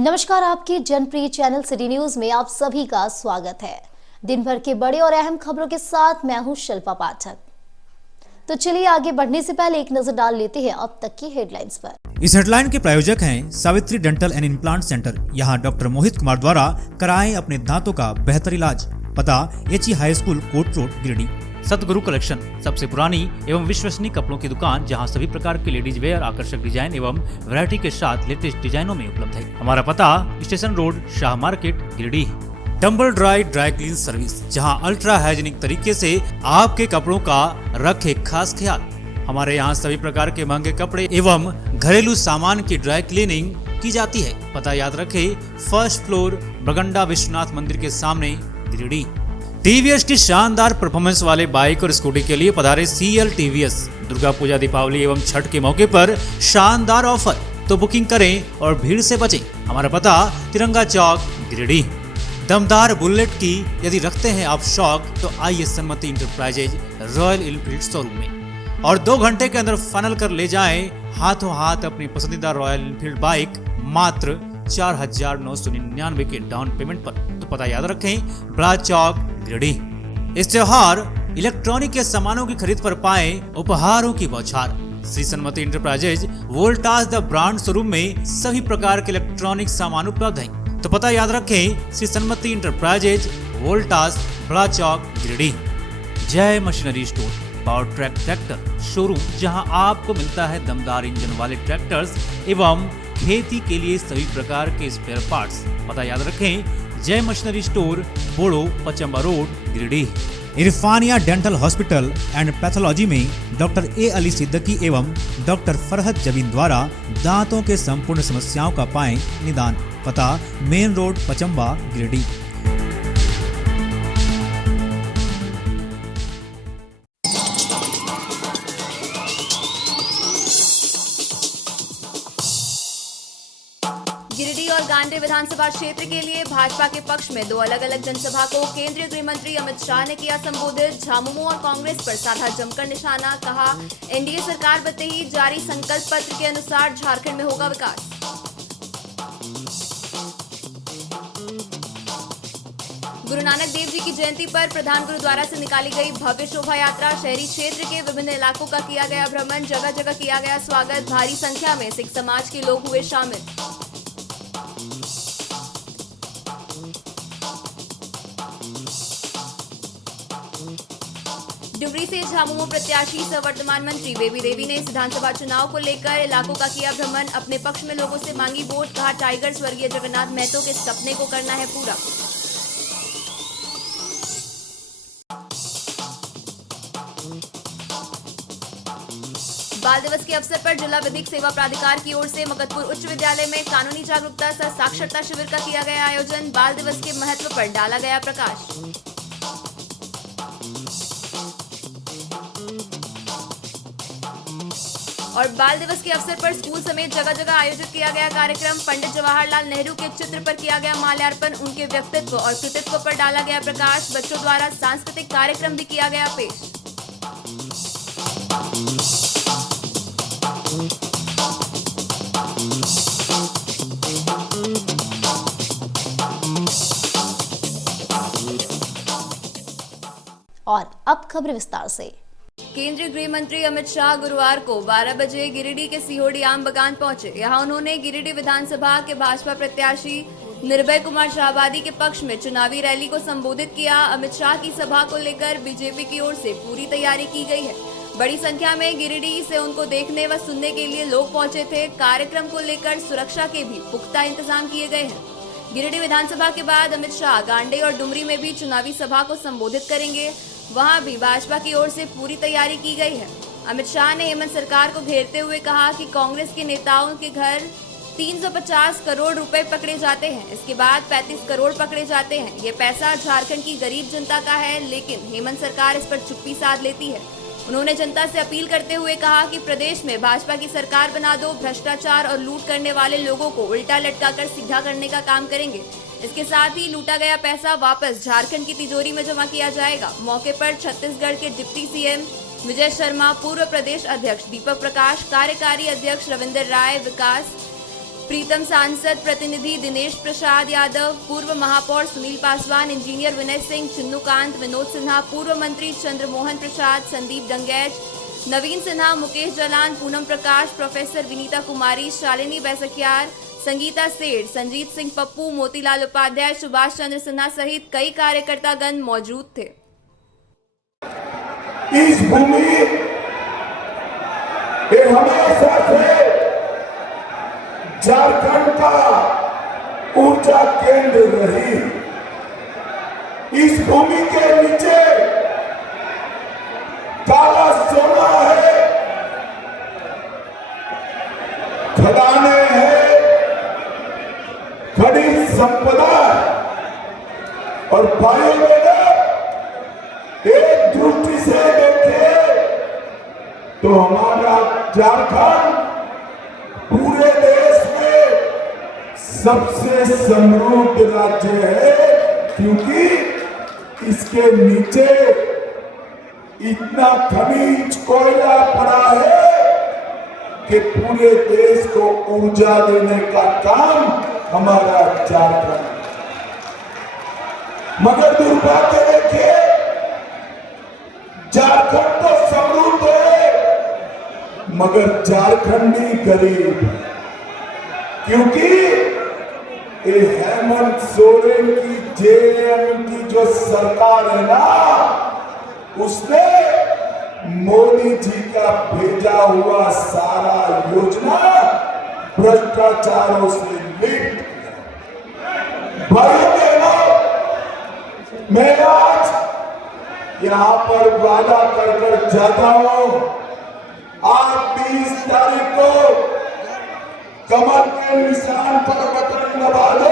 नमस्कार, आपके जनप्रिय channel city news में आप सभी का स्वागत है। दिन भर के बड़े और अहम खबरों के साथ मैं हूं शिल्पा पाठक। तो चलिए आगे बढ़ने से पहले एक नजर डाल लेते हैं अब तक की हेडलाइंस पर। इस हेडलाइन के प्रायोजक हैं Savitri dental and implant centre. यहाँ डॉक्टर मोहित कुमार द्वारा कराएं अपने दांतों का बेहतर इलाज। पता HE high school coat road Giridih. Satguru collection, सबसे पुरानी एवं विश्वसनीय कपड़ों की दुकान जहां सभी प्रकार के लेडीज वेयर आकर्षक डिजाइन एवं वैरायटी के साथ लेटेस्ट डिजाइनों में उपलब्ध है। हमारा पता station road, Shah market, Giridih. Tumble dry clean service, जहां अल्ट्रा हाइजीनिक तरीके से आपके कपड़ों का रखे खास ख्याल। हमारे यहाँ सभी प्रकार के महंगे कपड़े एवं घरेलू सामान की ड्राई क्लीनिंग की जाती है। पता याद रखे, फर्स्ट फ्लोर, बरगंडा विश्वनाथ मंदिर के सामने, गिरिडीह। टीवीएस की शानदार परफॉर्मेंस वाले बाइक और स्कूटी के लिए पधारे CL TVS। दुर्गा पूजा, दीपावली एवं छठ के मौके पर शानदार ऑफर, तो बुकिंग करें और भीड़ से बचें। हमारा पता तिरंगा चौक, गिरिडीह। दमदार बुलेट की यदि रखते हैं आप शौक, तो आइए Sanmati enterprises royal Enfield showroom में और 2 घंटे के अंदर फाइनल कर ले जाएं हाथों हाथ अपनी पसंदीदा रॉयल एनफील्ड बाइक मात्र 4,999 के डाउन पेमेंट पर। तो पता याद रखें, बड़ा चौक, गिरिडीह। इस त्योहार इलेक्ट्रॉनिक के सामानों की खरीद पर पाए उपहारों की बौछार। Shri Sanmati enterprises Voltas the brand showroom में सभी प्रकार के इलेक्ट्रॉनिक सामान उपलब्ध हैं। तो पता याद रखें, श्री सन्मति इंटरप्राइजेज वोल्टास, बड़ा चौक, गिरिडीह। जय machinery store, power track tractor showroom, जहां आपको मिलता है दमदार इंजन वाले ट्रैक्टर्स एवं खेती के लिए सभी प्रकार के स्पेयर पार्ट्स। पता याद रखें, Jai machinery store, Boro, Pachamba road, Giridih. Irfania dental hospital and pathology में डॉक्टर A अली सिद्दीकी एवं डॉक्टर फरहत जबीन द्वारा दांतों के संपूर्ण समस्याओं का पाएं निदान। पता मेन रोड, पचम्बा, गिरिडीह। गिरिडीह और गांधी विधानसभा क्षेत्र के लिए भाजपा के पक्ष में 2 अलग-अलग जनसभा को केंद्रीय गृह मंत्री अमित शाह ने किया संबोधित। झामुमो और कांग्रेस पर साधा जमकर निशाना, कहा एनडीए सरकार बनते ही जारी संकल्प पत्र के अनुसार झारखंड में होगा विकास। गुरु नानक देव जी की जयंती पर प्रधान गुरुद्वारा से निकाली गई भव्य शोभा यात्रा। शहरी क्षेत्र के विभिन्न इलाकों का किया गया भ्रमण, जगह जगह किया गया स्वागत। भारी संख्या में सिख समाज के लोग हुए शामिल। डुमरी से झामुमो प्रत्याशी सह वर्तमान मंत्री बेबी देवी ने इस विधानसभा चुनाव को लेकर इलाकों का किया भ्रमण। अपने पक्ष में लोगों से मांगी वोट, कहा टाइगर स्वर्गीय जगन्नाथ महतो के सपने को करना है पूरा। बाल दिवस के अवसर पर जिला विधिक सेवा प्राधिकार की ओर से मगधपुर उच्च विद्यालय में कानूनी जागरूकता सह साक्षरता शिविर का किया गया आयोजन। बाल दिवस के महत्व पर डाला गया प्रकाश। और बाल दिवस के अवसर पर स्कूल समेत जगह जगह आयोजित किया गया कार्यक्रम। पंडित जवाहरलाल नेहरू के चित्र पर किया गया माल्यार्पण। उनके व्यक्तित्व और कृतित्व पर डाला गया प्रकाश। बच्चों द्वारा सांस्कृतिक कार्यक्रम भी किया गया पेश। और अब खबर विस्तार से। केंद्रीय गृह मंत्री अमित शाह गुरुवार को 12 बजे गिरिडीह के सिहोड़ी आम बगान पहुंचे। यहां उन्होंने गिरिडीह विधानसभा के भाजपा प्रत्याशी निर्भय कुमार शाहाबादी के पक्ष में चुनावी रैली को संबोधित किया। अमित शाह की सभा को लेकर बीजेपी की ओर से पूरी तैयारी की गई है। बड़ी संख्या में गिरिडीह से उनको देखने व सुनने के लिए लोग पहुंचे थे। कार्यक्रम को लेकर सुरक्षा के भी पुख्ता इंतजाम किए गए हैं। गिरिडीह विधानसभा के बाद अमित शाह गांडे और डुमरी में भी चुनावी सभा को संबोधित करेंगे। वहां भी भाजपा की ओर से पूरी तैयारी की गई है। अमित शाह ने हेमंत सरकार को घेरते हुए कहा कि कांग्रेस के नेताओं के घर 350 करोड़ रुपए पकड़े जाते हैं, इसके बाद 35 करोड़ पकड़े जाते हैं। ये पैसा झारखंड की गरीब जनता का है, लेकिन हेमंत सरकार इस पर चुप्पी साध लेती है। उन्होंने जनता से अपील करते हुए कहा कि प्रदेश में भाजपा की सरकार बना दो, भ्रष्टाचार और लूट करने वाले लोगों को उल्टा लटकाकर सीधा करने का काम करेंगे। इसके साथ ही लूटा गया पैसा वापस झारखंड की तिजोरी में जमा किया जाएगा। मौके पर छत्तीसगढ़ के डिप्टी सीएम विजय शर्मा, पूर्व प्रदेश अध्यक्ष दीपक प्रकाश, कार्यकारी अध्यक्ष रविंदर राय, विकास प्रीतम सांसद प्रतिनिधि दिनेश प्रसाद यादव, पूर्व महापौर सुनील पासवान, इंजीनियर विनय सिंह, चिन्नूकांत, विनोद सिन्हा, पूर्व मंत्री चंद्रमोहन प्रसाद, संदीप डंगैच, नवीन सिन्हा, मुकेश जलान, पूनम प्रकाश, प्रोफेसर विनीता कुमारी, शालिनी बैसकियार, संगीता सेठ, संजीत सिंह पप्पू, मोतीलाल उपाध्याय, सुभाष चंद्र सिन्हा सहित कई कार्यकर्तागण मौजूद थे। इस भूमि ये हमेशा से झारखंड का ऊर्जा केंद्र रही। इस भूमि के नीचे काला सोना है, खदानें हैं, खनिज संपदा और भाइयों बहनों, एक दृष्टि से देखे तो हमारा झारखंड पूरे देश में सबसे समृद्ध राज्य है, क्योंकि इसके नीचे इतना खनिज कोयला पड़ा है कि पूरे देश को ऊर्जा देने का काम हमारा झारखंड। मगर दुर्भाग्य देखिए, झारखंड तो समृद्ध है मगर झारखंडी गरीब है, क्योंकि ये हेमंत सोरेन की जेएम की जो सरकार है ना, उसने मोदी जी का भेजा हुआ सारा योजना भ्रष्टाचारों से लिप्त। भाइयों बहनों, मैं आज यहाँ पर वादा कर जाता हूं, आप 20 तारीख को कमल के निशान पर बटन दबा दो,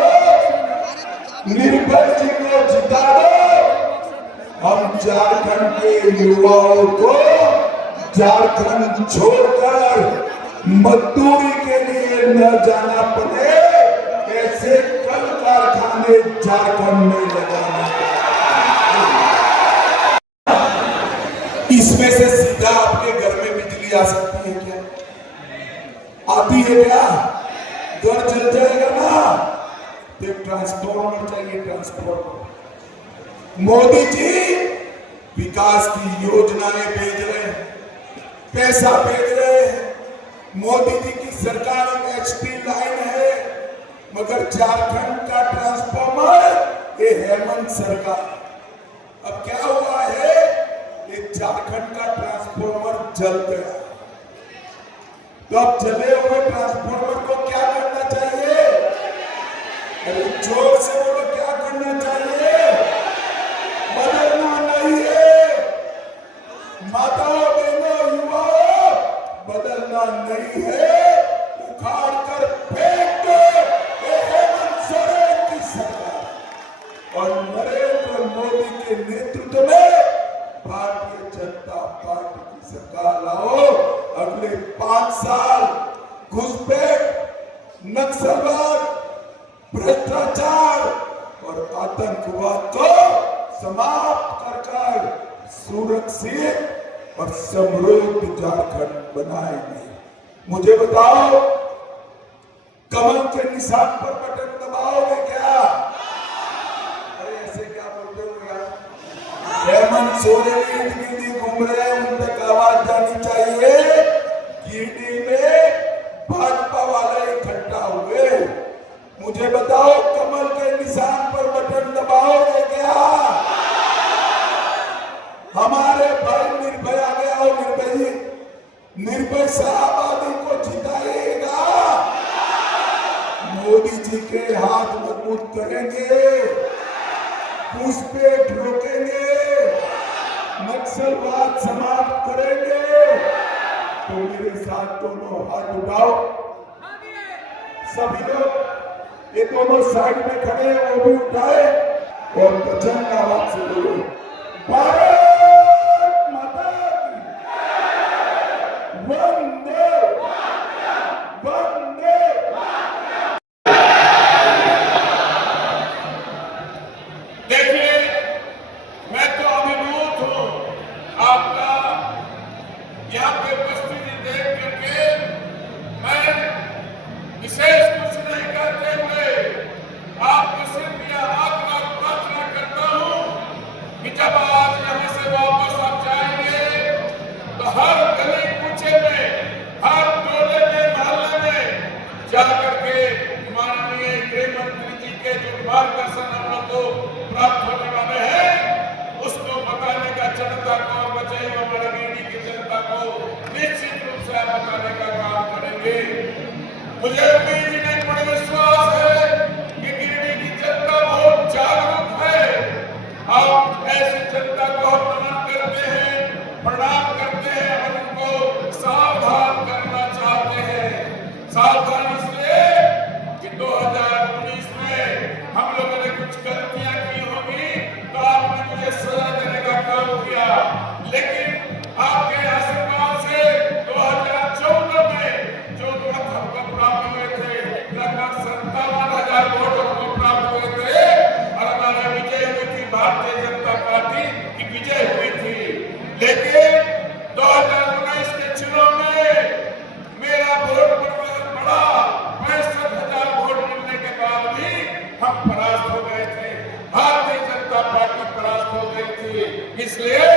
निर्भय जी को जिता दो। हम झारखंड के युवाओं को झारखंड छोड़कर मजदूरी के लिए न जाना पड़े, ऐसे कल कारखाने झारखंड में लगाना। इसमें से सीधा आपके घर में बिजली आ सकती है क्या? आती है क्या? घर जल जाएगा ना, तो ट्रांसफॉर्मर चाहिए, ट्रांसफॉर्मर। मोदी जी विकास की योजनाएं भेज रहे हैं, पैसा भेज रहे हैं। मोदी जी की सरकार में एचटी लाइन है, मगर झारखंड का ट्रांसफॉर्मर ये हेमंत सरकार। अब क्या हुआ है, ये झारखंड का ट्रांसफॉर्मर जल गया। तो अब जले हुए ट्रांसफॉर्मर को क्या करना चाहिए? अरे जोर से बोलो, क्या करना चाहिए? बदलना नहीं है माताओं, बहनों, युवाओं, बदलना नहीं है, उखाड़ कर फेंक दो हेमंत सोरेन की सरकार और नरेंद्र मोदी के नेतृत्व में भारतीय जनता पार्टी की सरकार लाओ। अगले 5 साल घुसपैठ, नक्सलवाद, भ्रष्टाचार और आतंकवाद को समाप्त कर सुरक्षित और समृद्ध झारखंड बनाएंगे। मुझे बताओ, कमल के निशान पर बटन दबाओगे क्या? अरे ऐसे क्या बोलते हो यार? हेमंत सोरेन गिरडी घूम रहे हैं, उन तक आवाज जानी चाहिए। गिरडी में भाजपा वाले इकट्ठा हुए। मुझे बताओ, कमल के निशान पर बटन दबाओगे क्या? हमारे भाई निर्भय आ गया हो, निर्भय जी, निर्भय शाहबादी को जिताएगा। मोदी जी के हाथ मजबूत करेंगे, घुसपैठ रोकेंगे, नक्सलवाद समाप्त करेंगे। तो मेरे साथ दोनों हाथ उठाओ, सभी लोग। ये दोनों साइड में खड़े हैं, वो भी उठाए और वचन आवाज से बोलो, भारत माता की वंदे वंदे। देखिए, मैं तो अभिभूत हूं आपका यहाँ पे उपस्थिति देख करके। मैं विशेष कुछ मुझे उम्मीद नहीं, बड़ा विश्वास है कि गिरिडीह की जनता बहुत जागरूक है। आप ऐसी जनता को नमन करते हैं, प्रणाम करते हैं और उनको सावधान करना चाहते हैं। सावधान इसलिए कि 2019 में हम लोगों ने कुछ गलतियां की होंगी तो आपने मुझे सजा देने का काम किया, लेकिन आपके आशीर्वाद से 2014 में जो मत हमको प्राप्त हुए थे, लगभग 57,000 वोट हमको प्राप्त हुए थे और हमारी विजय हुई थी, भारतीय जनता पार्टी की विजय हुई थी। लेकिन 2019 के चुनाव में मेरा वोट बढ़ा, 65,000 वोट मिलने के बाद भी हम परास्त हो गए थे, भारतीय जनता पार्टी परास्त हो गई थी। इसलिए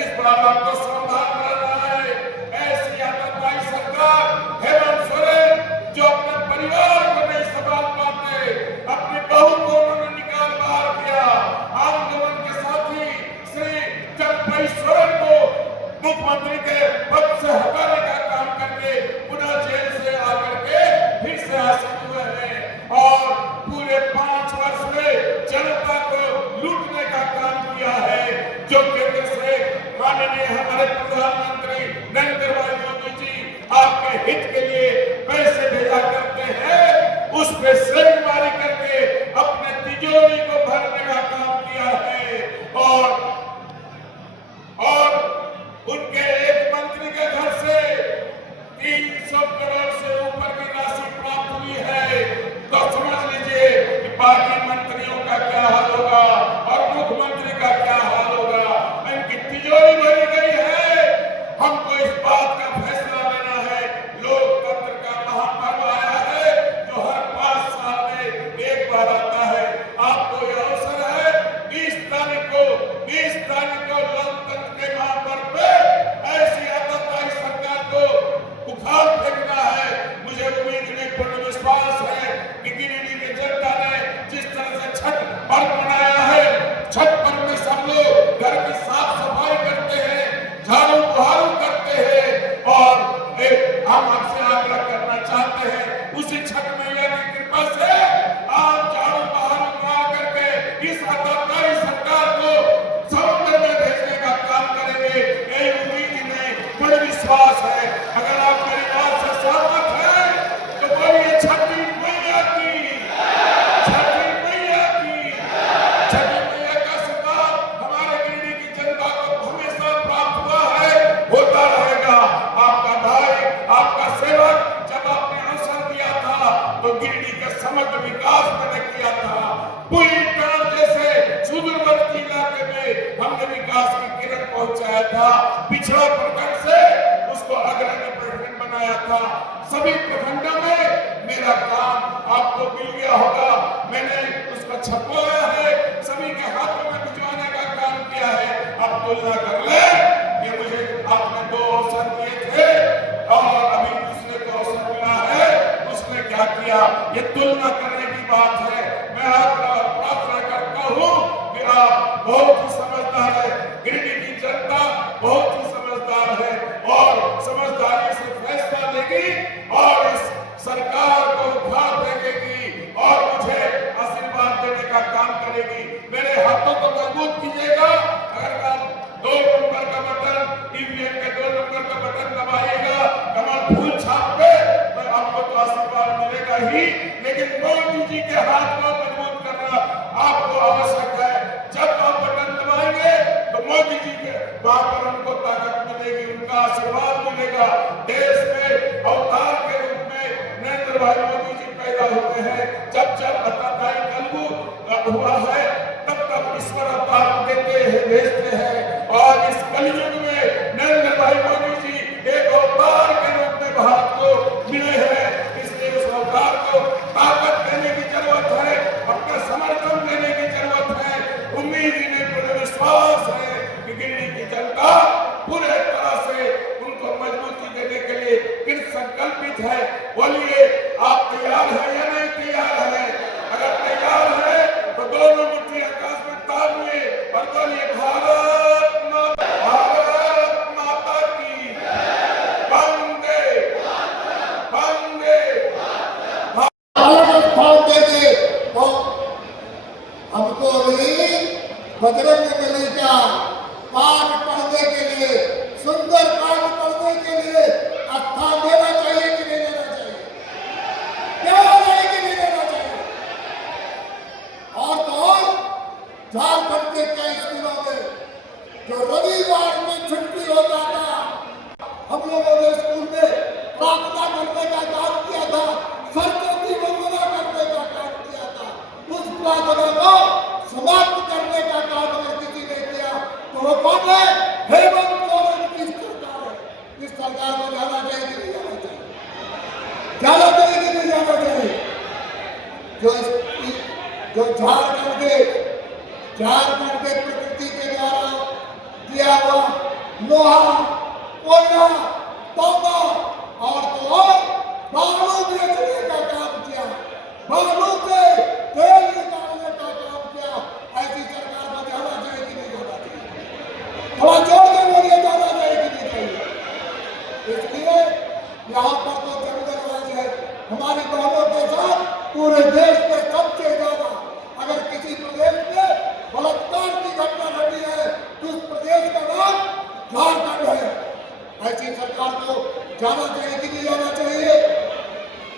इस बात को सावधान रहना है। ऐसी आतंकवादी सरकार हेमंत सोरेन जो अपने परिवार को नहीं संभाल पाते, अपनी बहू को उन्होंने निकाल बाहर किया, आंदोलन के साथी श्री जगदीश सोरेन को मुख्यमंत्री के पद से हटाने का काम करके पुनः जेल से आकर के फिर से हासिल हुए हैं और पूरे 5 वर्ष में जनता को लूटने का काम किया है। जो केंद्र से माननीय हमारे प्रधानमंत्री नरेंद्र भाई मोदी जी आपके हित के लिए पैसे भेजा करते हैं, उस पे श्रेणीवारी करके अपने तिजोरी को भरने का काम किया है और उनके एक मंत्री के घर से 300 करोड़ से ऊपर की राशि प्राप्त हुई है। तो समझ लीजिए कि बाकी मंत्रियों का क्या हाल होगा और मुख्यमंत्री का क्या हाल होगा। इनकी तिजोरी भरी गई है। हमको इस बात का फैसला लेना है। लोकतंत्र का महापर्व आया है जो हर 5 साल में एक बार आता है। आपको यह अवसर है 20 तारीख को लोकतंत्र के महापर्व पे ऐसी आतंकवादी सरकार को उखाड़ फेंकना है। मुझे उम्मीद नहीं, पूर्ण विश्वास है कि गिरिडीह की जनता ने जिस तरह से छठ पर्व मनाया है, छठ पर्व में सब लोग घर की साफ सफाई करते हैं, झाड़ू बहारू करते हैं और हम आपसे आग्रह करना चाहते हैं उसी छठ मैया की कृपा से आप झाड़ू बहारू मार करके इस आतंकवादी सरकार को समुद्र में भेजने का काम करेंगे। यही उम्मीद में बड़ा विश्वास है। अगर आप मेरी बात से सहमत हैं तो बोलिए छठी मैया की, छठी मैया की। छठी मैया का आशीर्वाद हमारे गिरिडीह की जनता को हमेशा प्राप्त हुआ है, होता रहेगा। आपका भाई, आपका सेवक जब आपने अवसर दिया था तो गिरिडीह के समग्र विकास मैंने किया था। पूरी तरह जैसे सुदूरवर्ती इलाके में हमने विकास की किरण पहुंचाया था। पिछड़ा प्रखंड से उसको अग्रणी प्रखंड बनाया था। सभी प्रखंडों में मेरा काम आपको मिल गया होगा। मैंने उसको छपवाया है, सभी के हाथों में भिजवाने का काम किया है। अब तुलना कर ले कि मुझे आपने 2 अवसर दिए थे और अभी दूसरे को अवसर मिला है, उसने क्या किया, ये तुलना करने की बात है। मैं आपका प्रार्थना करता हूँ कि आप बहुत ही समझदार है, गिरिडीह की जनता बहुत ही समझदार है और समझदारी से फैसला लेगी और इस सरकार को उखाड़ फेंकेगी और मुझे आशीर्वाद देने का काम करेगी। मेरे हाथों को मजबूत कीजिएगा। अगर आप 2 नंबर का बटन, ईवीएम के 2 नंबर का बटन दबाइएगा कमल फूल छाप पे, तो आपको तो आशीर्वाद मिलेगा ही, लेकिन मोदी जी के हाथ को मजबूत करना आपको आवश्यक है। जब आप बटन दबाएंगे तो मोदी जी के वहां पर उनको ताकत मिलेगी, उनका आशीर्वाद मिलेगा। देश में अवतार के रूप में नरेंद्र भाई मोदी जी पैदा होते हैं। जब जब अताताई कलयुग हुआ है तब तब ईश्वर अवतार देते हैं, भेजते हैं और इस कलयुग में नरेंद्र भाई मोदी जी एक अवतार के रूप में भारत को मिले हैं। इसलिए उस अवतार को ताकत देने की जरूरत है, अपना समर्थन देने की जरूरत है। उम्मीद ही नहीं, पूरे विश्वास है कि गिरिडीह की जनता पूरे तरह से उनको मजबूती देने के लिए कृत संकल्पित है। बोलिए आप तैयार हैं या नहीं तैयार हैं? अगर तैयार है तो दोनों मुट्ठी आकाश में तालिए और बोलिए भारत माता की वंदे वंदे गोरी बजरंग बली का पाठ पढ़ने के लिए, सुंदर पाठ पढ़ने के लिए स्थान देना चाहिए कि नहीं देना चाहिए? देना चाहिए कि नहीं देना चाहिए? और तो और झारखंड के कई स्कूलों में जो रविवार में छुट्टी हो जाता, हम लोगों ने स्कूल में प्रार्थना करने का काम किया था, सरस्वती वंदना करने का काम किया था। उस प्रार्थना को समाप्त करने का काम अगर किसी ने किया तो वो कौन है? हेमंत सोरेन की सरकार है। इस सरकार को जाना चाहिए कि नहीं जाना चाहिए? जाना चाहिए कि नहीं जाना चाहिए? जो झारखंड के प्रकृति के द्वारा दिया हुआ लोहा, कोयला, तांबा और तो और बालू बेचने का काम किया, बालू से तेल निकालने का काम किया, ऐसी सरकार को जाना चाहिए कि नहीं जाना चाहिए? थोड़ा जोर के बोलिए, जाना चाहिए कि नहीं चाहिए? इसलिए यहाँ पर तो जंगलराज है। हमारी बहनों के साथ पूरे देश में सबसे ज्यादा अगर किसी प्रदेश में बलात्कार की घटना घटी है तो उस प्रदेश का नाम झारखंड है। ऐसी सरकार को जाना चाहिए कि नहीं जाना चाहिए?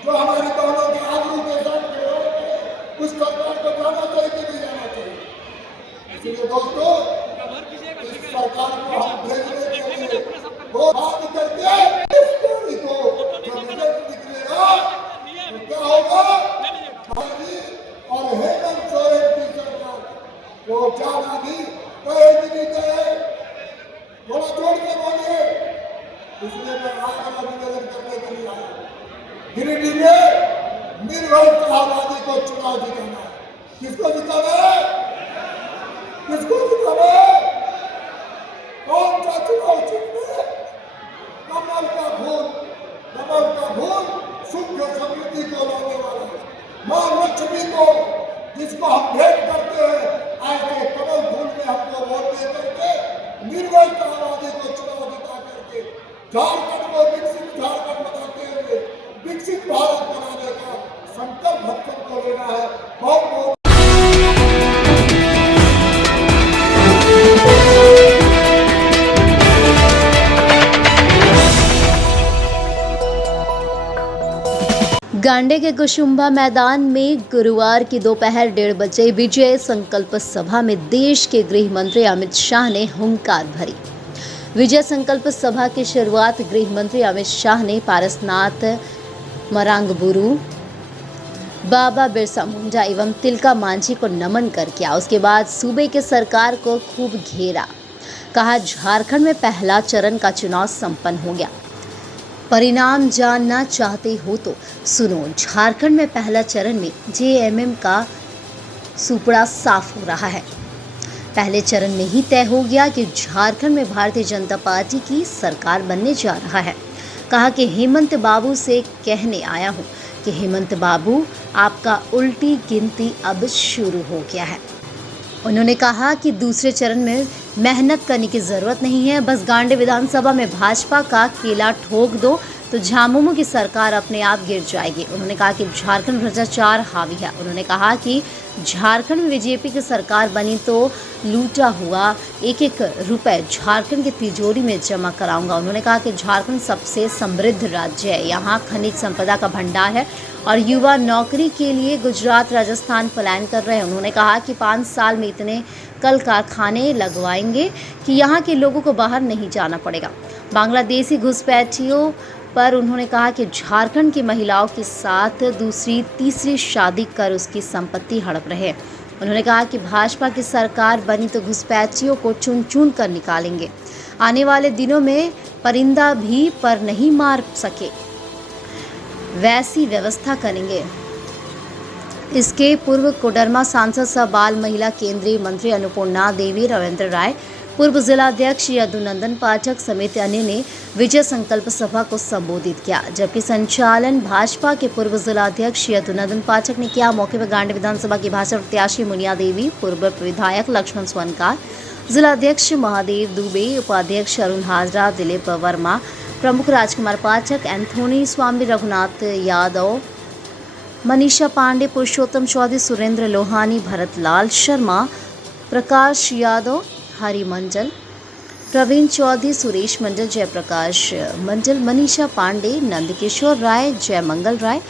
जो हमारी बहनों के आबरू के साथ खिलवाड़ करे, उस सरकार को जाना चाहिए कि नहीं जाना चाहिए? इसलिए दोस्तों, इस सरकार को हम भेजने के लिए वो बात करके इस पीढ़ी को जो रिजल्ट निकलेगा तो क्या होगा? और हेमंत सोरेन की सरकार वो जाना भी कहेगी नहीं कहे, थोड़ा जोड़ के बोलिए। इसलिए मैं आज निवेदन करने के लिए आया। गिरिडीह में निर्भय शाहबादी को चुनाव जिताना है। किसको जिताना है? किसको जिताना है? कौन सा चुनाव जीतने? कमल का फूल सुख समृद्धि को लाने वाला है। मां लक्ष्मी को जिसको हम भेंट करते हैं, ऐसे कमल फूल में हमको वोट दे करके निर्भय शाहबादी को चुनाव जिता करके झारखंड को विकसित झारखंड बनाते हुए विकसित भारत बनाने का संकल्प हम सबको लेना है। बहुत बहुत गांडे के कुशुम्भा मैदान में गुरुवार की दोपहर 1:30 बजे विजय संकल्प सभा में देश के गृह मंत्री अमित शाह ने हुंकार भरी। विजय संकल्प सभा की शुरुआत गृह मंत्री अमित शाह ने पारसनाथ मरांगबुरु, बाबा बिरसा मुंडा एवं तिलका मांझी को नमन कर किया। उसके बाद सूबे के सरकार को खूब घेरा। कहा, झारखंड में पहला चरण का चुनाव संपन्न हो गया। परिणाम जानना चाहते हो तो सुनो, झारखंड में पहला चरण में जेएमएम का सुपड़ा साफ हो रहा है। पहले चरण में ही तय हो गया कि झारखंड में भारतीय जनता पार्टी की सरकार बनने जा रहा है। कहा कि हेमंत बाबू से कहने आया हूं कि हेमंत बाबू, आपका उल्टी गिनती अब शुरू हो गया है। उन्होंने कहा कि दूसरे चरण में मेहनत करने की ज़रूरत नहीं है, बस गांडे विधानसभा में भाजपा का केला ठोक दो तो झामुमो की सरकार अपने आप गिर जाएगी। उन्होंने कहा कि झारखंड भ्रष्टाचार हावी है। उन्होंने कहा कि झारखंड में बीजेपी की सरकार बनी तो लूटा हुआ एक एक रुपए झारखंड की तिजोरी में जमा कराऊंगा। उन्होंने कहा कि झारखंड सबसे समृद्ध राज्य है, यहाँ खनिज संपदा का भंडार है और युवा नौकरी के लिए गुजरात राजस्थान पलायन कर रहे हैं। उन्होंने कहा कि 5 साल में इतने कल कारखाने लगवाएंगे कि यहाँ के लोगों को बाहर नहीं जाना पड़ेगा। बांग्लादेशी घुसपैठियों पर उन्होंने कहा कि झारखंड की महिलाओं के साथ दूसरी तीसरी शादी कर उसकी संपत्ति हड़प रहे। उन्होंने कहा कि भाजपा की सरकार बनी तो घुसपैठियों को चुन चुन कर निकालेंगे। आने वाले दिनों में परिंदा भी पर नहीं मार सके वैसी व्यवस्था करेंगे। इसके पूर्व कोडरमा सांसद सह बाल महिला केंद्रीय मंत्री अन्नपूर्णा देवी, रविंद्र राय, पूर्व जिलाध्यक्ष यदुनंदन पाठक समेत अन्य ने विजय संकल्प सभा को संबोधित किया, जबकि संचालन भाजपा के पूर्व जिलाध्यक्ष यदुनंदन पाठक ने किया। मौके पर गांडे विधानसभा की भाजपा प्रत्याशी मुनिया देवी, पूर्व विधायक लक्ष्मण स्वनकार, जिलाध्यक्ष महादेव दुबे, उपाध्यक्ष अरुण हाजरा, दिलीप वर्मा, प्रमुख राजकुमार पाठक, एंथोनी स्वामी, रघुनाथ यादव, मनीषा पांडे, पुरुषोत्तम चौधरी, सुरेंद्र लोहानी, भरत लाल शर्मा, प्रकाश यादव, हरि मंडल, प्रवीण चौधरी, सुरेश मंडल, जयप्रकाश मंडल, मनीषा पांडे, नंदकिशोर राय, जय मंगल राय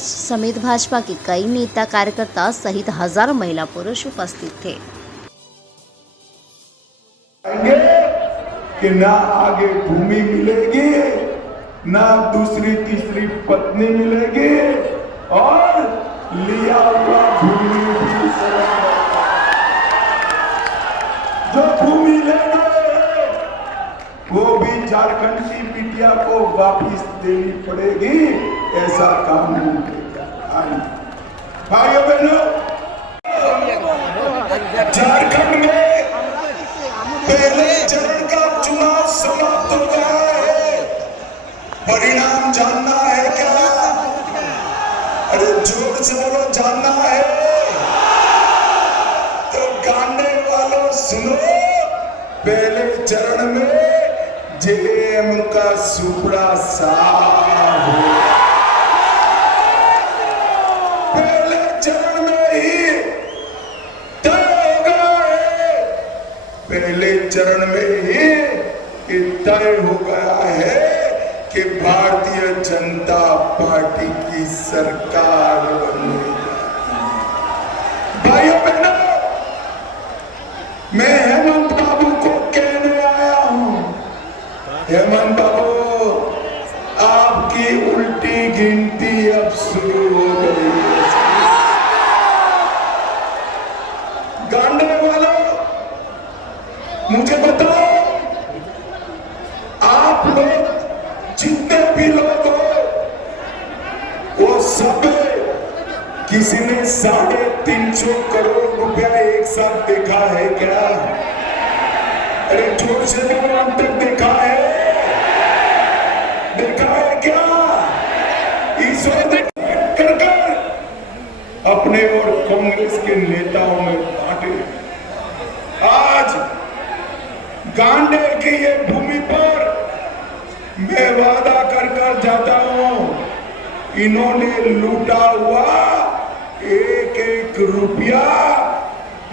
समेत भाजपा के कई नेता कार्यकर्ता सहित हजारों महिला पुरुष उपस्थित थे। कि ना आगे भूमि मिलेगी, ना दूसरी तीसरी पत्नी मिलेगी और लिया हुआ भूमि भी जो भूमि लेंगे वो भी झारखंड की बिटिया को वापिस देनी पड़ेगी। ऐसा काम भाइयों बहनों, झारखंड में पहले चरण का चुनाव समाप्त हो गया है। परिणाम जानना है क्या? अरे जोर से बोलो, जानना है तो गाने वालों सुनो। पहले चरण में जेएम का सुपड़ा साफ हो, पहले चरण में ही तय हो गया है। पहले चरण में ही तय हो गया है कि भारतीय जनता पार्टी की सरकार बनने जाती है। भाइयों बहनों, मैं हेमंत बाबू को कहने आया हूं, हेमंत बाबू आपकी उल्टी गिनती अब शुरू हो गई है। गांडे वालों, मुझे बताओ, आप लोग जितने भी लोग हो वो सब किसी ने 350 करोड़ रुपया एक साथ देखा है क्या? अरे जोर से बोलो, अब तक देखा है? देखा है क्या? इस कर अपने और कांग्रेस के नेताओं में बांटे। आज गांडे की ये भूमि पर मैं वादा कर जाता हूं, इन्होंने लूटा हुआ एक एक रुपया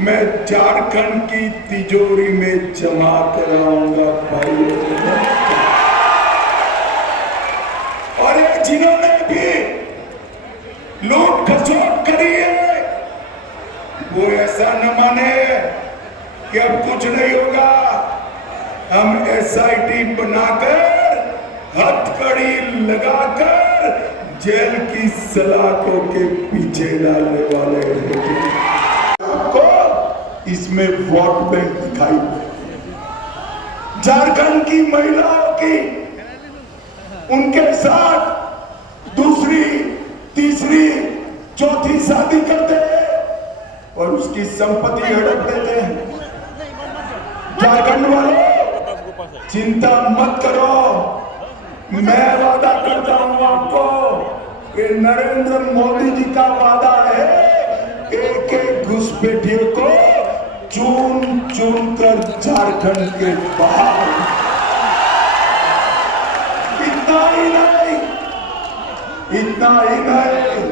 मैं झारखंड की तिजोरी में जमा कराऊंगा भाई। और ये जिन्होंने भी लूट खसोट करी है वो ऐसा न माने कि अब कुछ नहीं होगा। हम एसआईटी बनाकर हथकड़ी लगाकर जेल की सलाखों के पीछे डालने वाले हैं। आपको इसमें वोट बैंक दिखाई दे, झारखंड की महिलाओं की उनके साथ दूसरी तीसरी चौथी शादी करते हैं और उसकी संपत्ति हड़प देते हैं। झारखंड वालों, चिंता मत करो, मैं वादा करता हूं आपको कि नरेंद्र मोदी जी का वादा है, एक एक घुसपैठियों को चुन चुन कर झारखंड के बाहर। इतना ही नहीं,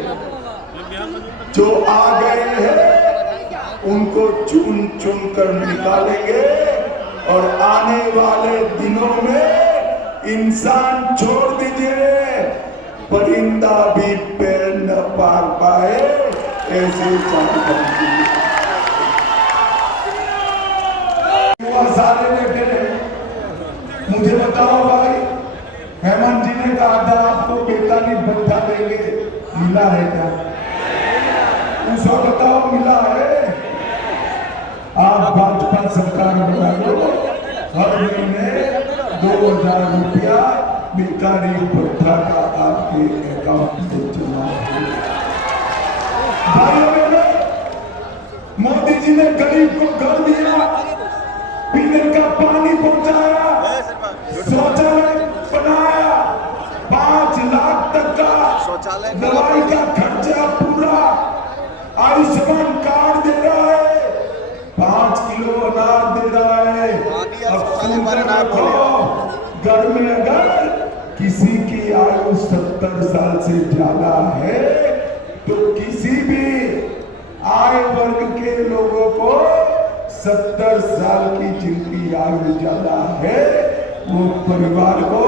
जो आ गए हैं उनको चुन चुन कर निकालेंगे और आने वाले दिनों में इंसान छोड़ दीजिए, परिंदा भी पैर न पार पाए ऐसे सारे बैठे। मुझे बताओ भाई, हेमंत जी ने कहा था आपको 45 भत्ता देंगे, मिला है क्या? उसको बताओ, मिला है? आप भाजपा सरकार बना दो, हर महीने 2000 रुपया बेकारी भत्ता का आपके अकाउंट में जमा होगा। भाइयों बहनों, मोदी जी ने गरीब को घर दिया, पीने का पानी पहुंचाया, शौचालय बनाया, 5 लाख तक का दवाई का खर्चा पूरा, आयुष्मान कार्ड दे रहा है, 5 किलो अनाज दे रहा है। अब घर में अगर किसी की आयु 70 साल से ज्यादा है किसी भी आय वर्ग के लोगों को 70 साल की जिनकी आयु ज्यादा है वो परिवार को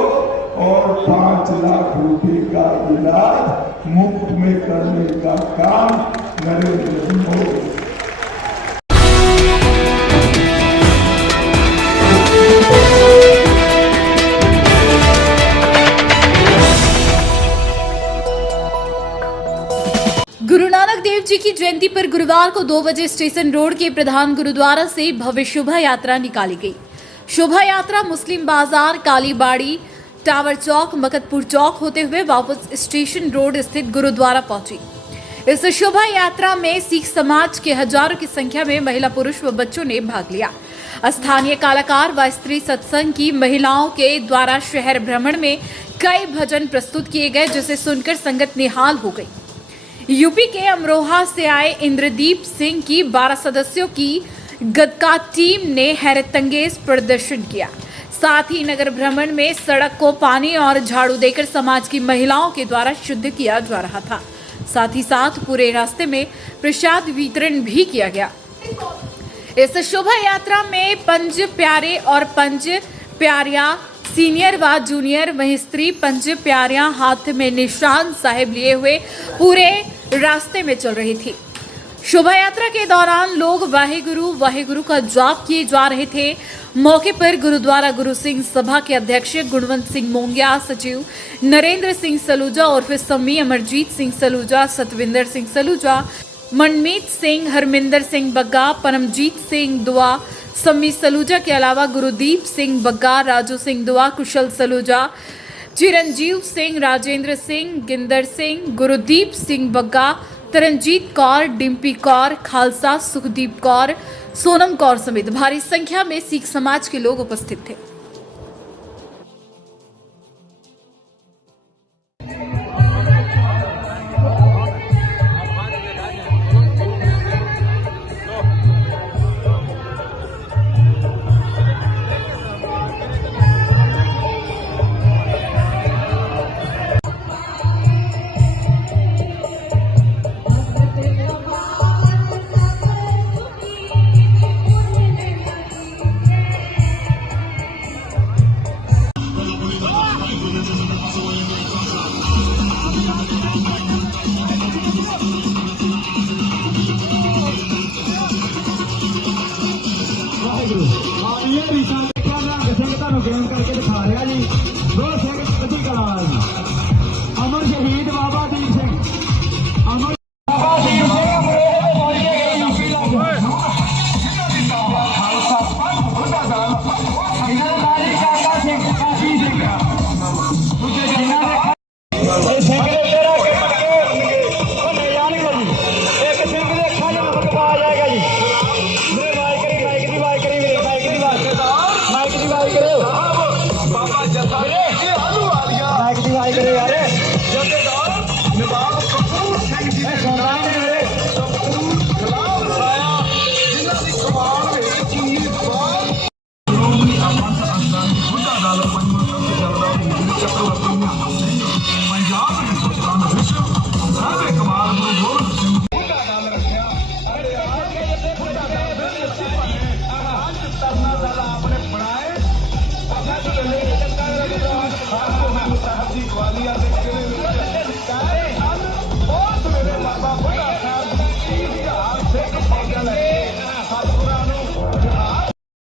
और 5 लाख रुपए का इलाज मुफ्त में करने का काम नरेंद्र मोदी। गुरु नानक देव जी की जयंती पर गुरुवार को 2 बजे स्टेशन रोड के प्रधान गुरुद्वारा से भव्य शोभा यात्रा निकाली गई। शोभा यात्रा मुस्लिम बाजार, कालीबाड़ी, टावर चौक, मकतपुर चौक होते हुए वापस स्टेशन रोड स्थित गुरुद्वारा पहुंची। इस शोभा यात्रा में सिख समाज के हजारों की संख्या में महिला, पुरुष व बच्चों ने भाग लिया। स्थानीय कलाकार व स्त्री सत्संग की महिलाओं के द्वारा शहर भ्रमण में कई भजन प्रस्तुत किए गए, जिसे सुनकर संगत निहाल हो गई। यूपी के अमरोहा से आए इंद्रदीप सिंह की 12 सदस्यों की गतका टीम ने हैरतअंगेज प्रदर्शन किया। साथ ही नगर भ्रमण में सड़क को पानी और झाड़ू देकर समाज की महिलाओं के द्वारा शुद्ध किया जा रहा था। साथ ही साथ पूरे रास्ते में प्रसाद वितरण भी किया गया। इस शोभा यात्रा में पंज प्यारे और पंज प्यारियां, सीनियर व जूनियर, वहीं स्त्री पंज प्यारियां हाथ में निशान साहिब लिए हुए पूरे रास्ते में चल रही थी। शोभा यात्रा के दौरान लोग वाहेगुरु वाहेगुरु का जाप किए जा रहे थे। मौके पर गुरुद्वारा गुरु सिंह सभा के अध्यक्ष गुणवंत सिंह मोंगिया, सचिव नरेंद्र सिंह सलूजा और फिर सम्मी अमरजीत सिंह सलूजा, सतविंदर सिंह सलूजा, मनमीत सिंह, हरमिंदर सिंह बग्गा, परमजीत सिंह दुआ, सम्मी सलूजा के अलावा गुरुदीप सिंह बग्गा, राजू सिंह दुआ, कुशल सलूजा, चिरंजीव सिंह, राजेंद्र सिंह, गिंदर सिंह, गुरुदीप सिंह बग्गा, तरनजीत कौर, डिम्पी कौर, खालसा, सुखदीप कौर, सोनम कौर समेत भारी संख्या में सिख समाज के लोग उपस्थित थे। अमर शहीद बाबा दीप सिंह, अमर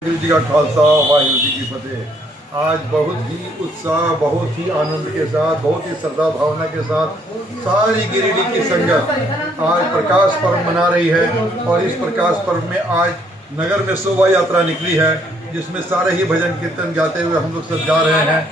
जी का खालसा, वाहिगुरू जी की फतेह। आज बहुत ही उत्साह, बहुत ही आनंद के साथ, बहुत ही श्रद्धा भावना के साथ सारी गिरिडीह की संगत आज प्रकाश पर्व मना रही है। और इस प्रकाश पर्व में आज नगर में शोभा यात्रा निकली है, जिसमें सारे ही भजन कीर्तन गाते हुए हम लोग सब जा रहे हैं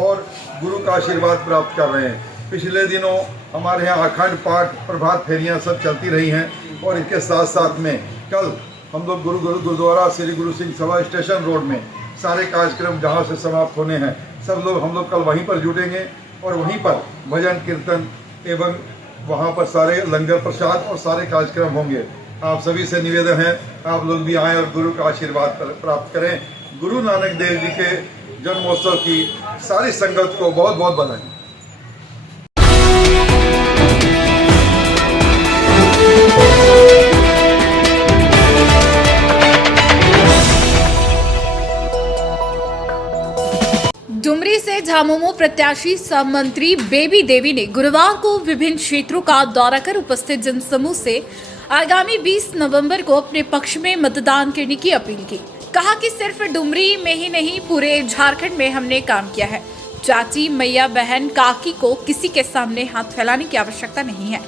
और गुरु का आशीर्वाद प्राप्त कर रहे हैं। पिछले दिनों हमारे यहाँ अखंड पाठ, प्रभात फेरियाँ सब चलती रही हैं और इसके साथ साथ में कल हम लोग गुरुद्वारा श्री गुरु सिंह सभा स्टेशन रोड में सारे कार्यक्रम जहाँ से समाप्त होने हैं, सब लोग हम लोग कल वहीं पर जुटेंगे और वहीं पर भजन कीर्तन एवं वहाँ पर सारे लंगर प्रसाद और सारे कार्यक्रम होंगे। आप सभी से निवेदन है, आप लोग भी आएँ और गुरु का आशीर्वाद प्राप्त करें। गुरु नानक देव जी के जन्मोत्सव की सारी संगत को बहुत बहुत बधाई। गिरिडीह से झामुमो प्रत्याशी सह मंत्री बेबी देवी ने गुरुवार को विभिन्न क्षेत्रों का दौरा कर उपस्थित जनसमूह से आगामी 20 नवंबर को अपने पक्ष में मतदान करने की अपील की। कहा कि सिर्फ डुमरी में ही नहीं, पूरे झारखंड में हमने काम किया है। चाची, मैया, बहन, काकी को किसी के सामने हाथ फैलाने की आवश्यकता नहीं है।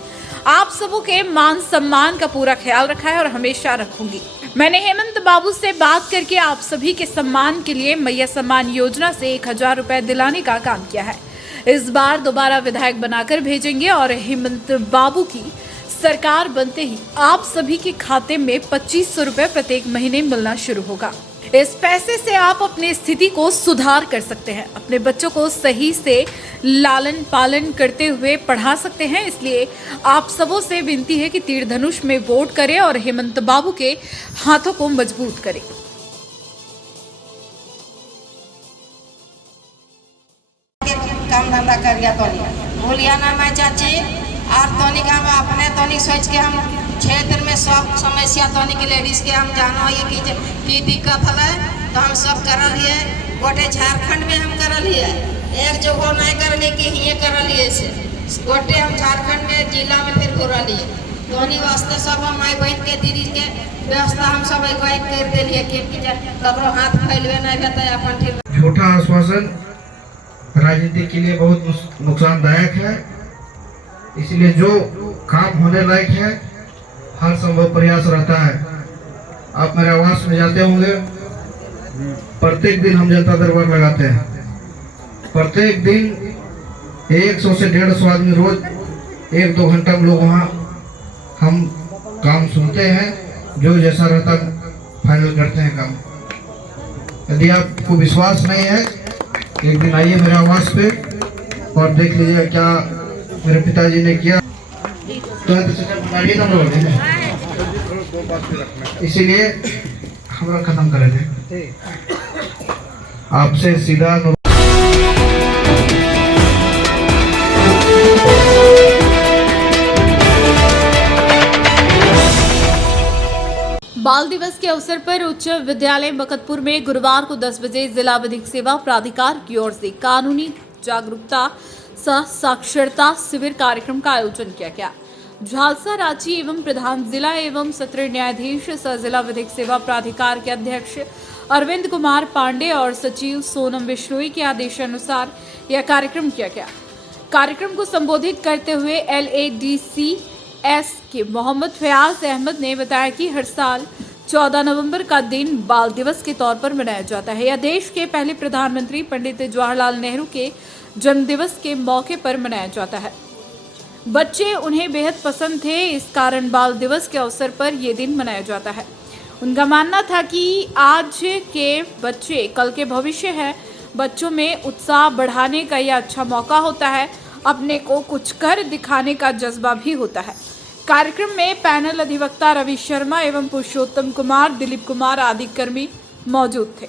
आप सबों के मान सम्मान का पूरा ख्याल रखा है और हमेशा रखूंगी। मैंने हेमंत बाबू से बात करके आप सभी के सम्मान के लिए मैया सम्मान योजना से 1000 रुपए दिलाने का काम किया है। इस बार दोबारा विधायक बनाकर भेजेंगे और हेमंत बाबू की सरकार बनते ही आप सभी के खाते में 2500 रुपए प्रत्येक महीने मिलना शुरू होगा। इस पैसे से आप अपनी स्थिति को सुधार कर सकते हैं, अपने बच्चों को सही से लालन पालन करते हुए पढ़ा सकते हैं। इसलिए आप सबों से विनती है कि तीर धनुष में वोट करें और हेमंत बाबू के हाथों को मजबूत करें। काम धंधा कर गया बोलिया ना मैं चाची और तोनी का हम अपने तोनी सोच के हम क्षेत्र में सब समस्या तोनी के लेडीज के हम जानो ये की दिक्कत है तो हम सब करल है। गोटे झारखंड में हम करल है, एक जगह नहीं करने की ही करल है से गोटे हम झारखंड में जिला में फिर घूरल है। तोनी वास्ते सब हम माई बहन के दीदी के व्यवस्था हम सब एक कर दिलिए कि ककरो हाथ फैलवे नहीं रहता है अपन ठीक। झूठा आश्वासन राजनीति के लिए बहुत नुकसानदायक है, इसलिए जो काम होने लायक है हर संभव प्रयास रहता है। आप मेरे आवास में जाते होंगे, प्रत्येक दिन हम जनता दरबार लगाते हैं। प्रत्येक दिन 100 से 150 आदमी रोज 1-2 घंटा हम लोग वहाँ हम काम सुनते हैं, जो जैसा रहता फाइनल करते हैं काम। यदि आपको विश्वास नहीं है, एक दिन आइए मेरे आवास पे और देख लीजिए क्या मेरे पिताजी ने किया। तो इसीलिए हमरा खत्म कर दे आपसे सीधा। बाल दिवस के अवसर पर उच्च विद्यालय बखतपुर में गुरुवार को 10 बजे जिला विधिक सेवा प्राधिकार की ओर से कानूनी जागरूकता सह साक्षरता शिविर कार्यक्रम का आयोजन किया गया। झालसा, रांची एवं प्रधान जिला एवं सत्र न्यायाधीश सह जिला विधिक सेवा प्राधिकार के अध्यक्ष अरविंद कुमार पांडे और सचिव सोनम बिश्नोई के आदेशानुसार यह कार्यक्रम किया गया। कार्यक्रम को संबोधित करते हुए LADCS के मोहम्मद फयाज अहमद ने बताया कि हर साल 14 नवंबर का दिन बाल दिवस के तौर पर मनाया जाता है। यह देश के पहले प्रधानमंत्री पंडित जवाहरलाल नेहरू के जन्म दिवस के मौके पर मनाया जाता है। बच्चे उन्हें बेहद पसंद थे, इस कारण बाल दिवस के अवसर पर यह दिन मनाया जाता है। उनका मानना था कि आज के बच्चे कल के भविष्य है। बच्चों में उत्साह बढ़ाने का यह अच्छा मौका होता है, अपने को कुछ कर दिखाने का जज्बा भी होता है। कार्यक्रम में पैनल अधिवक्ता रवि शर्मा एवं पुरुषोत्तम कुमार, दिलीप कुमार आदि कर्मी मौजूद थे।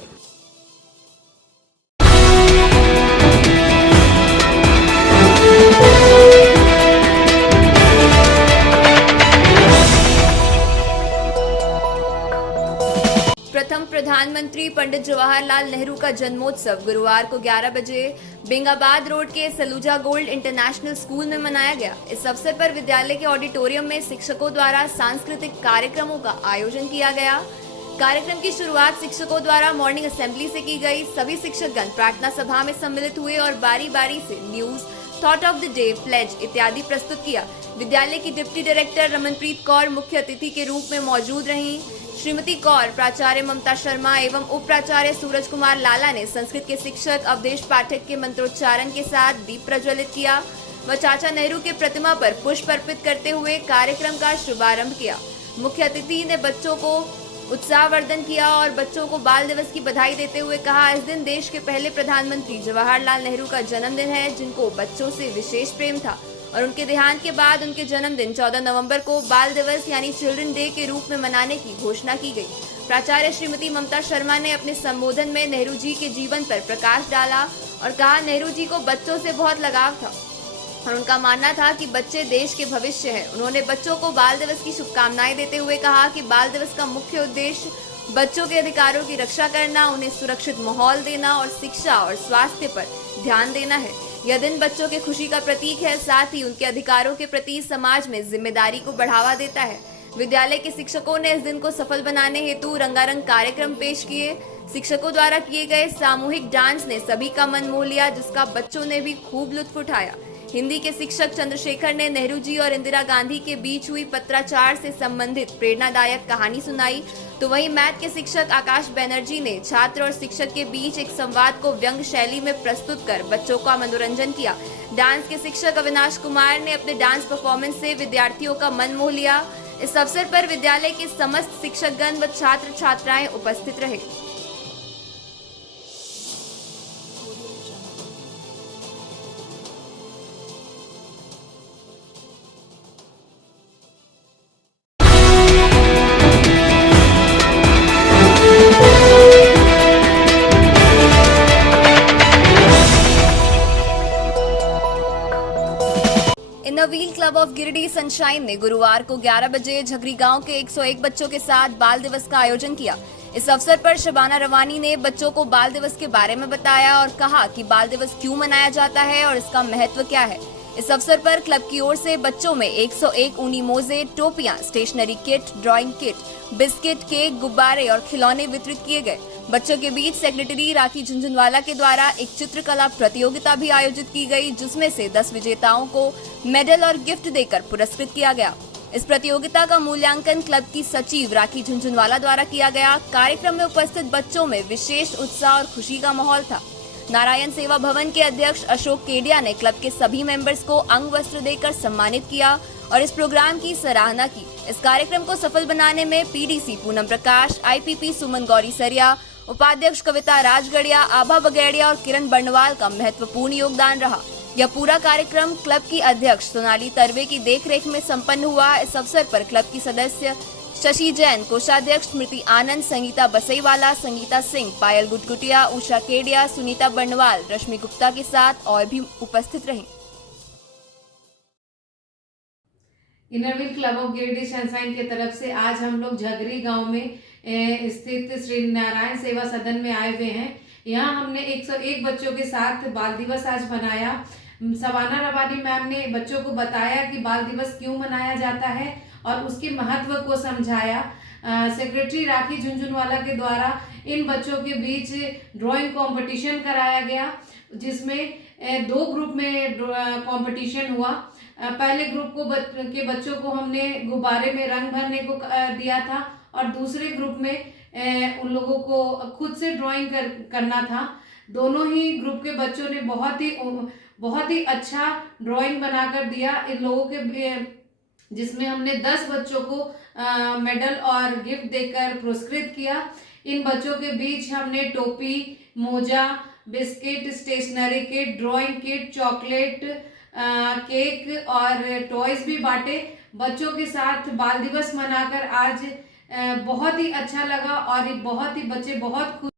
प्रथम प्रधानमंत्री पंडित जवाहरलाल नेहरू का जन्मोत्सव गुरुवार को 11 बजे बेंगाबाद रोड के सलूजा गोल्ड इंटरनेशनल स्कूल में मनाया गया। इस अवसर पर विद्यालय के ऑडिटोरियम में शिक्षकों द्वारा सांस्कृतिक कार्यक्रमों का आयोजन किया गया। कार्यक्रम की शुरुआत शिक्षकों द्वारा मॉर्निंग असेंबली से की गई। सभी शिक्षकगण प्रार्थना सभा में सम्मिलित हुए और बारी बारी से news, thought of the day, pledge इत्यादि प्रस्तुत किया। विद्यालय की डिप्टी डायरेक्टर रमनप्रीत कौर मुख्य अतिथि के रूप में मौजूद रहीं। श्रीमती कौर, प्राचार्य ममता शर्मा एवं उप प्राचार्य सूरज कुमार लाला ने संस्कृत के शिक्षक अवधेश पाठक के मंत्रोच्चारण के साथ दीप प्रज्वलित किया व चाचा नेहरू के प्रतिमा पर पुष्प अर्पित करते हुए कार्यक्रम का शुभारंभ किया। मुख्य अतिथि ने बच्चों को उत्साहवर्धन किया और बच्चों को बाल दिवस की बधाई देते हुए कहा, इस दिन देश के पहले प्रधानमंत्री जवाहरलाल नेहरू का जन्मदिन है, जिनको बच्चों से विशेष प्रेम था और उनके देहांत के बाद उनके जन्मदिन 14 नवंबर को बाल दिवस यानी चिल्ड्रन डे के रूप में मनाने की घोषणा की गई। प्राचार्य श्रीमती ममता शर्मा ने अपने संबोधन में नेहरू जी के जीवन पर प्रकाश डाला और कहा, नेहरू जी को बच्चों से बहुत लगाव था और उनका मानना था कि बच्चे देश के भविष्य हैं। उन्होंने बच्चों को बाल दिवस की शुभकामनाएं देते हुए कहा कि बाल दिवस का मुख्य उद्देश्य बच्चों के अधिकारों की रक्षा करना, उन्हें सुरक्षित माहौल देना और शिक्षा और स्वास्थ्य पर ध्यान देना है। यह दिन बच्चों के खुशी का प्रतीक है, साथ ही उनके अधिकारों के प्रति समाज में जिम्मेदारी को बढ़ावा देता है। विद्यालय के शिक्षकों ने इस दिन को सफल बनाने हेतु रंगारंग कार्यक्रम पेश किए। शिक्षकों द्वारा किए गए सामूहिक डांस ने सभी का मन मोह लिया, जिसका बच्चों ने भी खूब लुत्फ उठाया। हिंदी के शिक्षक चंद्रशेखर ने नेहरू जी और इंदिरा गांधी के बीच हुई पत्राचार से संबंधित प्रेरणादायक कहानी सुनाई, तो वहीं मैथ के शिक्षक आकाश बनर्जी ने छात्र और शिक्षक के बीच एक संवाद को व्यंग शैली में प्रस्तुत कर बच्चों का मनोरंजन किया। डांस के शिक्षक अविनाश कुमार ने अपने डांस परफॉर्मेंस से विद्यार्थियों का मन मोह लिया। इस अवसर पर विद्यालय के समस्त शिक्षकगण व छात्र छात्राएं उपस्थित रहे। Inner Wheel club of Giridih sunshine ने गुरुवार को 11 बजे झगरी गांव के 101 बच्चों के साथ बाल दिवस का आयोजन किया। इस अवसर पर शबाना रवानी ने बच्चों को बाल दिवस के बारे में बताया और कहा कि बाल दिवस क्यों मनाया जाता है और इसका महत्व क्या है। इस अवसर पर क्लब की ओर से बच्चों में 101 ऊनी मोजे, टोपियां, stationery kit, drawing kit, biscuit, cake, गुब्बारे और खिलौने वितरित किए गए। बच्चों के बीच सेक्रेटरी राखी झुंझुनवाला के द्वारा एक चित्रकला प्रतियोगिता भी आयोजित की गई, जिसमें से 10 विजेताओं को मेडल और गिफ्ट देकर पुरस्कृत किया गया। इस प्रतियोगिता का मूल्यांकन क्लब की सचिव राखी झुंझुनवाला द्वारा किया गया। कार्यक्रम में उपस्थित बच्चों में विशेष उत्साह और खुशी का माहौल था। नारायण सेवा भवन के अध्यक्ष अशोक केडिया ने क्लब के सभी मेंबर्स को अंग वस्त्र देकर सम्मानित किया और इस प्रोग्राम की सराहना की। इस कार्यक्रम को सफल बनाने में पीडीसी पूनम प्रकाश, आईपीपी सुमन गौरी सरिया, उपाध्यक्ष कविता राजगढ़िया, आभा बगेड़िया और किरण बर्णवाल का महत्वपूर्ण योगदान रहा। यह पूरा कार्यक्रम क्लब की अध्यक्ष सोनाली तरवे की देखरेख में संपन्न हुआ। इस अवसर पर क्लब की सदस्य शशि जैन, कोषाध्यक्ष स्मृति आनंद, संगीता बसईवाला, संगीता सिंह, पायल गुटगुटिया, उषा केडिया, सुनीता बर्णवाल, रश्मि गुप्ता के साथ और भी उपस्थित रहीं। Inner Wheel club of Giridih sunshine की तरफ से आज हम लोग झगरी गांव में स्थित श्री नारायण सेवा सदन में आए हुए हैं। यहाँ हमने 101 बच्चों के साथ बाल दिवस आज मनाया। शबाना रवानी मैम ने बच्चों को बताया कि बाल दिवस क्यों मनाया जाता है और उसके महत्व को समझाया। सेक्रेटरी राखी झुंझुनवाला के द्वारा इन बच्चों के बीच ड्राइंग कंपटीशन कराया गया, जिसमें 2 ग्रुप में कंपटीशन हुआ। पहले ग्रुप के बच्चों को हमने गुब्बारे में रंग भरने को दिया था और दूसरे ग्रुप में उन लोगों को खुद से ड्राइंग करना था। दोनों ही ग्रुप के बच्चों ने बहुत ही अच्छा ड्राइंग बनाकर दिया इन लोगों के, जिसमें हमने 10 बच्चों को मेडल और गिफ्ट देकर पुरस्कृत किया। इन बच्चों के बीच हमने टोपी, मोजा, biscuit, stationery kit, drawing kit, chocolate, cake और टॉयज भी बांटे। बच्चों के साथ बाल दिवस मनाकर आज बहुत ही अच्छा लगा और बच्चे बहुत खुश।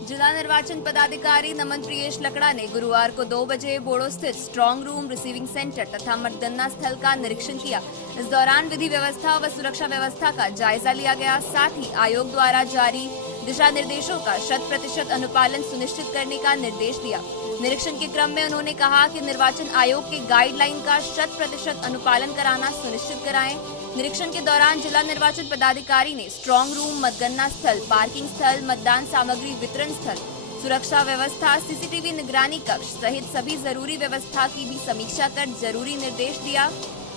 जिला निर्वाचन पदाधिकारी नमन प्रियेश लकड़ा ने गुरुवार को 2 बजे बोड़ो स्थित स्ट्रांग रूम, रिसीविंग सेंटर तथा मतगणना स्थल का निरीक्षण किया। इस दौरान विधि व्यवस्था व सुरक्षा व्यवस्था का जायजा लिया गया। साथ ही आयोग द्वारा जारी दिशा निर्देशों का 100% अनुपालन सुनिश्चित करने का निर्देश दिया। निरीक्षण के क्रम में उन्होंने कहा कि निर्वाचन आयोग के गाइडलाइन का 100% अनुपालन कराना सुनिश्चित कराएं। निरीक्षण के दौरान जिला निर्वाचन पदाधिकारी ने स्ट्रांग रूम, मतगणना स्थल, पार्किंग स्थल, मतदान सामग्री वितरण स्थल, सुरक्षा व्यवस्था, सीसीटीवी निगरानी कक्ष सहित सभी जरूरी व्यवस्था की भी समीक्षा कर जरूरी निर्देश दिया।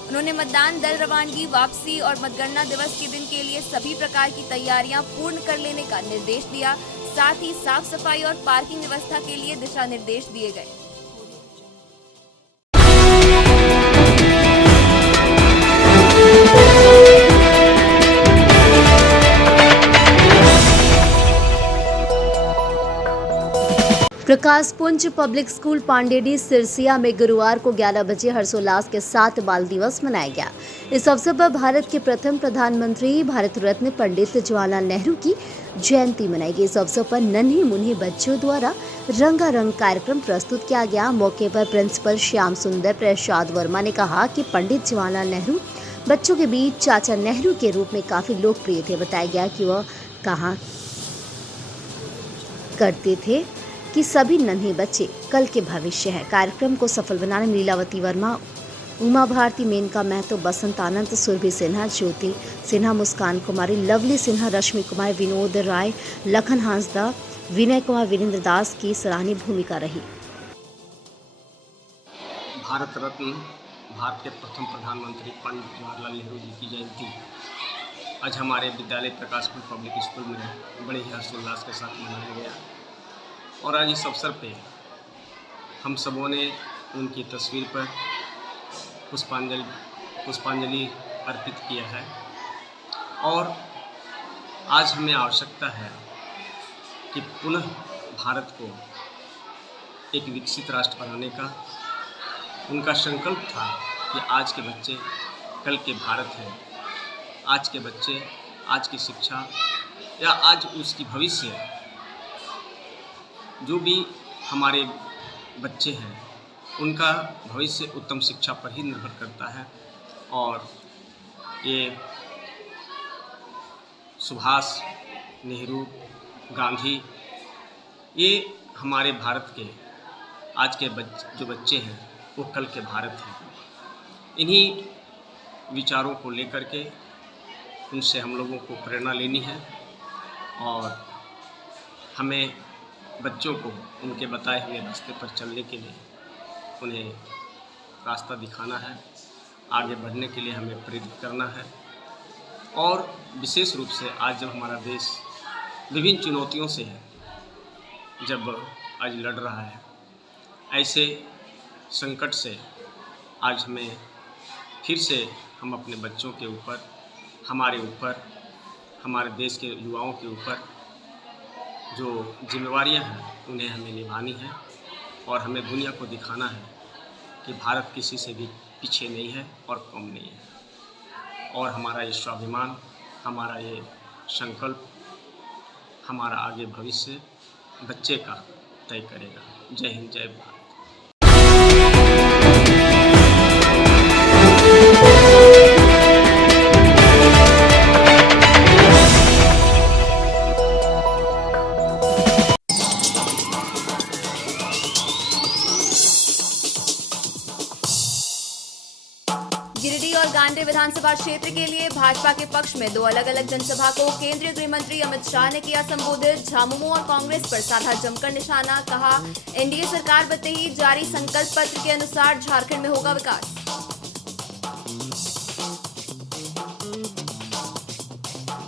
उन्होंने मतदान दल रवानगी, वापसी और मतगणना दिवस के दिन के लिए सभी प्रकार की तैयारियां पूर्ण कर लेने का निर्देश दिया। साथ ही साफ सफाई और पार्किंग व्यवस्था के लिए दिशा निर्देश दिए गए। प्रकाश पुंज पब्लिक स्कूल पांडेडी सिरसिया में गुरुवार को 11 बजे हर्षोल्लास के साथ बाल दिवस मनाया गया। इस अवसर पर भारत के प्रथम प्रधानमंत्री भारत रत्न पंडित जवाहरलाल नेहरू की जयंती मनाई गई। इस अवसर पर नन्हे मुन्ने बच्चों द्वारा रंगारंग कार्यक्रम प्रस्तुत किया गया। मौके पर प्रिंसिपल श्याम सुंदर प्रसाद वर्मा ने कहा कि पंडित जवाहरलाल नेहरू बच्चों के बीच चाचा नेहरू के रूप में काफी लोकप्रिय थे। बताया गया कि वह कहा करते थे कि सभी नन्हे बच्चे कल के भविष्य है। कार्यक्रम को सफल बनाने में लीलावती वर्मा, उमा भारती, मेनका महतो, बसंत आनंद, सुरभि सिन्हा, ज्योति सिन्हा, मुस्कान कुमारी, लवली सिन्हा, रश्मि कुमार, विनोद राय, लखन हांसदा, विनय कुमार, वीरेंद्र दास की सराहनीय भूमिका रही। भारत रत्न भारत के प्रथम प्रधानमंत्री पंडित जवाहरलाल नेहरू जी की जयंती आज हमारे विद्यालय प्रकाशपुर पब्लिक स्कूल में बड़े ही हर्षोल्लास के साथ मनाया गया। और आज इस अवसर पे हम सबों ने उनकी तस्वीर पर पुष्पांजलि अर्पित किया है। और आज हमें आवश्यकता है कि पुनः भारत को एक विकसित राष्ट्र बनाने का उनका संकल्प था कि आज के बच्चे कल के भारत हैं। आज के बच्चे, आज की शिक्षा या आज उसकी भविष्य, जो भी हमारे बच्चे हैं उनका भविष्य उत्तम शिक्षा पर ही निर्भर करता है। और ये सुभाष, नेहरू, गांधी, ये हमारे भारत के आज के जो बच्चे हैं वो कल के भारत हैं। इन्हीं विचारों को लेकर के उनसे हम लोगों को प्रेरणा लेनी है और हमें बच्चों को उनके बताए हुए रास्ते पर चलने के लिए उन्हें रास्ता दिखाना है, आगे बढ़ने के लिए हमें प्रेरित करना है। और विशेष रूप से आज जब हमारा देश विभिन्न चुनौतियों से जब आज लड़ रहा है, ऐसे संकट से आज हमें फिर से हम अपने बच्चों के ऊपर, हमारे ऊपर, हमारे देश के युवाओं के ऊपर जो जिम्मेवारियां हैं उन्हें हमें निभानी है। और हमें दुनिया को दिखाना है कि भारत किसी से भी पीछे नहीं है और कम नहीं है। और हमारा ये स्वाभिमान, हमारा ये संकल्प, हमारा आगे भविष्य बच्चे का तय करेगा। जय हिंद, जय भारत। गिरिडीह और गांधी विधानसभा क्षेत्र के लिए भाजपा के पक्ष में दो अलग अलग जनसभा को केंद्रीय गृह मंत्री अमित शाह ने किया संबोधित। झामुमो और कांग्रेस पर साधा जमकर निशाना, कहा एनडीए सरकार बनते ही जारी संकल्प पत्र के अनुसार झारखंड में होगा विकास।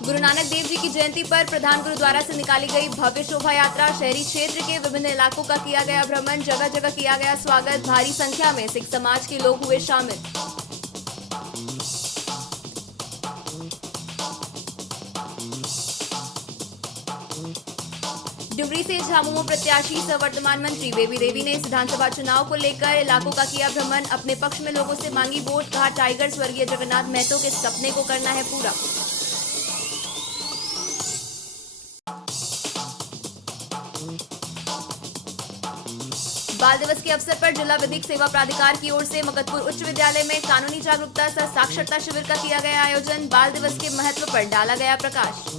गुरु नानक देव जी की जयंती पर प्रधान गुरुद्वारा से निकाली गई भव्य शोभा यात्रा। शहरी क्षेत्र के विभिन्न इलाकों का किया गया भ्रमण, जगह जगह किया गया स्वागत। भारी संख्या में सिख समाज के लोग हुए शामिल। डुमरी से झामुमो प्रत्याशी सह वर्तमान मंत्री बेबी देवी ने इस विधानसभा चुनाव को लेकर इलाकों का किया भ्रमण। अपने पक्ष में लोगों से मांगी वोट, कहा टाइगर स्वर्गीय जगन्नाथ महतो के सपने को करना है पूरा। बाल दिवस के अवसर पर जिला विधिक सेवा प्राधिकार की ओर से मगधपुर उच्च विद्यालय में कानूनी जागरूकता सह साक्षरता शिविर का किया गया आयोजन। बाल दिवस के महत्व पर डाला गया प्रकाश।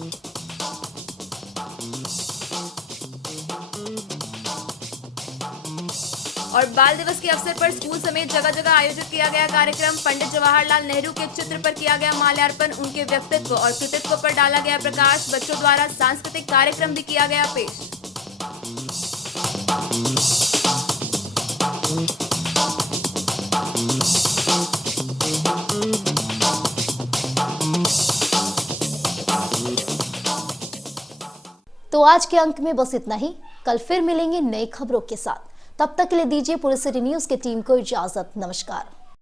और बाल दिवस के अवसर पर स्कूल समेत जगह जगह आयोजित किया गया कार्यक्रम। पंडित जवाहरलाल नेहरू के चित्र पर किया गया माल्यार्पण। उनके व्यक्तित्व और कृतित्व पर डाला गया प्रकाश। बच्चों द्वारा सांस्कृतिक कार्यक्रम भी किया गया पेश। तो आज के अंक में बस इतना ही। कल फिर मिलेंगे नई खबरों के साथ। तब तक के लिए दीजिए पूरे सिटी न्यूज की टीम को इजाजत। नमस्कार।